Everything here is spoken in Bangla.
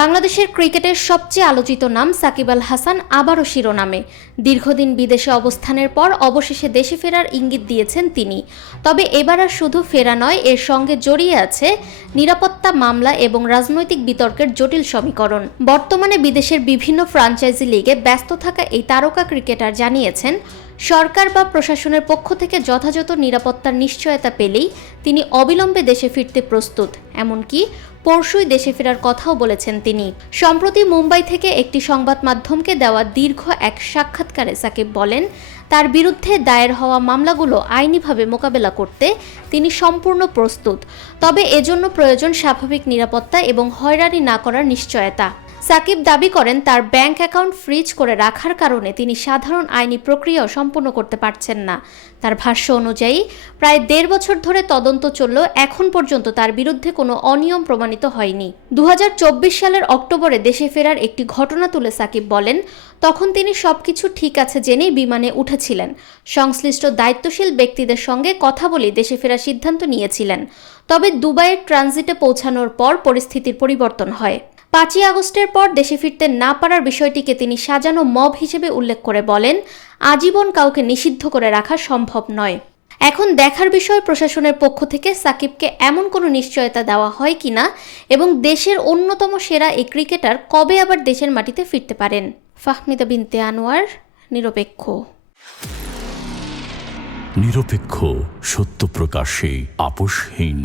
বাংলাদেশের ক্রিকেটের সবচেয়ে আলোচিত নাম সাকিব আল হাসান আবারও শিরোনামে। দীর্ঘদিন বিদেশে অবস্থানের পর অবশেষে দেশে ফেরার ইঙ্গিত দিয়েছেন তিনি। তবে এবার আর শুধু ফেরা নয়, এর সঙ্গে জড়িয়ে আছে নিরাপত্তা মামলা এবং রাজনৈতিক বিতর্কের জটিল সমীকরণ। বর্তমানে বিদেশের বিভিন্ন ফ্র্যাঞ্চাইজি লিগে ব্যস্ত থাকা এই তারকা ক্রিকেটার জানিয়েছেন, সরকার বা প্রশাসনের পক্ষ থেকে যথাযথ নিরাপত্তার নিশ্চয়তা পেলেই তিনি অবিলম্বে দেশে ফিরতে প্রস্তুত। এমনকি পরশুই দেশে ফেরার কথাও বলেছেন তিনি। সম্প্রতি মুম্বাই থেকে একটি সংবাদ মাধ্যমকে দেওয়া দীর্ঘ এক সাক্ষাৎকারে সাকিব বলেন, তার বিরুদ্ধে দায়ের হওয়া মামলাগুলো আইনিভাবে মোকাবেলা করতে তিনি সম্পূর্ণ প্রস্তুত। তবে এজন্য প্রয়োজন স্বাভাবিক নিরাপত্তা এবং হয়রানি না করার নিশ্চয়তা। সাকিব দাবি করেন, তার ব্যাংক অ্যাকাউন্ট ফ্রিজ করে রাখার কারণে তিনি সাধারণ আইনি প্রক্রিয়াও সম্পন্ন করতে পারছেন না। তার ভাষ্য অনুযায়ী প্রায় ১.৫ বছর ধরে তদন্ত চললেও এখন পর্যন্ত তার বিরুদ্ধে কোনো অনিয়ম প্রমাণিত হয়নি। ২০২৪ সালের অক্টোবরে দেশে ফেরার একটি ঘটনা তুলে সাকিব বলেন, তখন তিনি সবকিছু ঠিক আছে জেনেই বিমানে উঠেছিলেন। সংশ্লিষ্ট দায়িত্বশীল ব্যক্তিদের সঙ্গে কথা বলে দেশে ফেরার সিদ্ধান্ত নিয়েছিলেন। তবে দুবাইয়ের ট্রানজিটে পৌঁছানোর পর পরিস্থিতির পরিবর্তন হয়। ৫ই আগস্টের পর দেশে ফিরতে না পারার বিষয়টিকে তিনি সাজানো মব হিসেবে উল্লেখ করে বলেন, আজীবন কাউকে নিষিদ্ধ করে রাখা সম্ভব নয়। এখন দেখার বিষয় প্রশাসনের পক্ষ থেকে সাকিবকে এমন কোনো নিশ্চয়তা দেওয়া হয় কিনা এবং দেশের অন্যতম সেরা এই ক্রিকেটার কবে আবার দেশের মাটিতে ফিরতে পারেন। ফাহমিদা বিনতে আনোয়ার, নিরপেক্ষ। নিরপেক্ষ, সত্য প্রকাশে আপোষহীন।